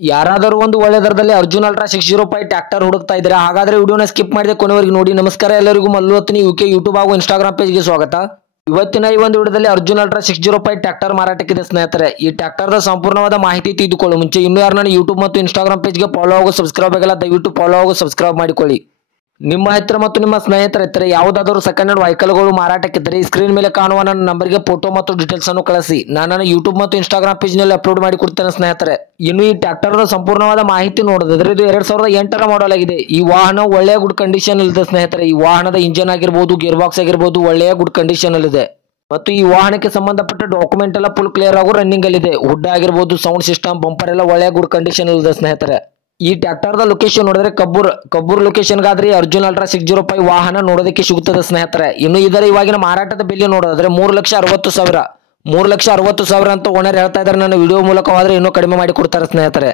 ಯಾರಾದರೂ ಒಂದು ಒಳ್ಳೆ ದರದಲ್ಲಿ ಅರ್ಜುನ್ ಅಲ್ಟ್ರಾ 605 ಟ್ರ್ಯಾಕ್ಟರ್ ಹುಡುಕ್ತಾ ಇದ್ದೀರಾ? ಹಾಗಾದ್ರೆ ವಿಡಿಯೋನ ಸ್ಕಿಪ್ ಮಾಡದೆ ಕೊನೆವರೆಗೆ ನೋಡಿ. ನಮಸ್ಕಾರ ಎಲ್ಲರಿಗೂ, ಮಲ್ಲು ಹತ್ನಿ ಯುಕೆ ಯೂಟ್ಯೂಬ್ ಹಾಗೂ ಇನ್ಸ್ಟಾಗ್ರಾಮ್ ಪೇಜ್ಗೆ ಸ್ವಾಗತ. ಇವತ್ತಿನ ಈ ಒಂದು ವಿಡಿಯೋದಲ್ಲಿ ಅರ್ಜುನ್ ಅಲ್ಟ್ರಾ 605 ಟ್ರ್ಯಾಕ್ಟರ್ ಮಾರಾಟಕ್ಕಿದೆ ಸ್ನೇಹಿತರೆ. ಈ ಟ್ರ್ಯಾಕ್ಟರ್ದ ಸಂಪೂರ್ಣವಾದ ಮಾಹಿತಿ ತಿಳಿದುಕೊಳ್ಳುವ ಮುಂಚೆ ಇನ್ನೂ ಯಾರು ನನ್ನ ಯೂಟ್ಯೂಬ್ ಮತ್ತು ಇನ್ಸ್ಟಾಗ್ರಾಮ್ ಪೇಜ್ಗೆ ಫಾಲೋ ಹಾಗೂ ಸಬ್ಸ್ಕ್ರೈಬ್ ಆಗಲ್ಲ, ದಯವಿಟ್ಟು ಫಾಲೋ ಹಾಗೂ ಸಬ್ಸ್ಕ್ರೈಬ್ ಮಾಡಿಕೊಳ್ಳಿ. ನಿಮ್ಮ ಹತ್ತಿರ ಮತ್ತು ನಿಮ್ಮ ಸ್ನೇಹಿತರ ಹತ್ತಿರ ಯಾವುದಾದರೂ ಸೆಕೆಂಡ್ ಹ್ಯಾಂಡ್ ವೆಹಿಕಲ್ಗಳು ಮಾರಾಟಕ್ಕಿದ್ದರೆ ಸ್ಕ್ರೀನ್ ಮೇಲೆ ಕಾಣುವ ನನ್ನ ನಂಬರ್ಗೆ ಫೋಟೋ ಮತ್ತು ಡೀಟೇಲ್ಸ್ ಅನ್ನು ಕಳಿಸಿ. ನಾನು ನನ್ನ ಯೂಟ್ಯೂಬ್ ಮತ್ತು ಇನ್ಸ್ಟಾಗ್ರಾಮ್ ಪೇಜ್ನಲ್ಲಿ ಅಪ್ಲೋಡ್ ಮಾಡಿ ಕೊಡ್ತೇನೆ ಸ್ನೇಹಿತರೆ. ಇನ್ನು ಈ ಟ್ರ್ಯಾಕ್ಟರ್ದ ಸಂಪೂರ್ಣವಾದ ಮಾಹಿತಿ ನೋಡಿದ್ರೆ ಇದು 2008ರ ಮಾಡೆಲ್ ಆಗಿದೆ. ಈ ವಾಹನ ಒಳ್ಳೆಯ ಗುಡ್ ಕಂಡೀಷನ್ ಇದೆ ಸ್ನೇಹಿತರೆ. ಈ ವಾಹನದ ಇಂಜಿನ್ ಆಗಿರ್ಬೋದು, ಗೇರ್ ಬಾಕ್ಸ್ ಆಗಿರ್ಬೋದು, ಒಳ್ಳೆಯ ಗುಡ್ ಕಂಡೀಷನ್ ಅಲ್ಲಿದೆ. ಮತ್ತು ಈ ವಾಹನಕ್ಕೆ ಸಂಬಂಧಪಟ್ಟ ಡಾಕ್ಯುಮೆಂಟ್ ಎಲ್ಲ ಫುಲ್ ಕ್ಲಿಯರ್ ಆಗೋ ರನ್ನಿಂಗ್ ಅಲ್ಲಿದೆ. ಹುಡ್ ಆಗಿರ್ಬೋದು, ಸೌಂಡ್ ಸಿಸ್ಟಮ್, ಬಂಪರ್ ಎಲ್ಲ ಒಳ್ಳೆಯ ಗುಡ್ ಕಂಡೀಷನ್ ಇದೆ ಸ್ನೇಹಿತರೆ. ಈ ಟ್ರ್ಯಾಕ್ಟರ್ದ ಲೊಕೇಶನ್ ನೋಡಿದ್ರೆ ಕಬ್ಬೂರ್ ಲೊಕೇಶನ್ಗಾದ್ರೆ ಅರ್ಜುನ್ ಅಲ್ಟ್ರಾ 605 ವಾಹನ ನೋಡೋದಕ್ಕೆ ಸಿಗುತ್ತದೆ ಸ್ನೇಹಿತರೆ. ಇನ್ನು ಇದರ ಇವಾಗಿನ ಮಾರಾಟದ ಬೆಲೆ ನೋಡಿದ್ರೆ 3,60,000 ಅಂತ ಓನರ್ ಹೇಳ್ತಾ ಇದ್ದಾರೆ. ನನ್ನ ವಿಡಿಯೋ ಮೂಲಕವಾದ್ರೆ ಇನ್ನೂ ಕಡಿಮೆ ಮಾಡಿ ಕೊಡ್ತಾರೆ ಸ್ನೇಹಿತರೆ.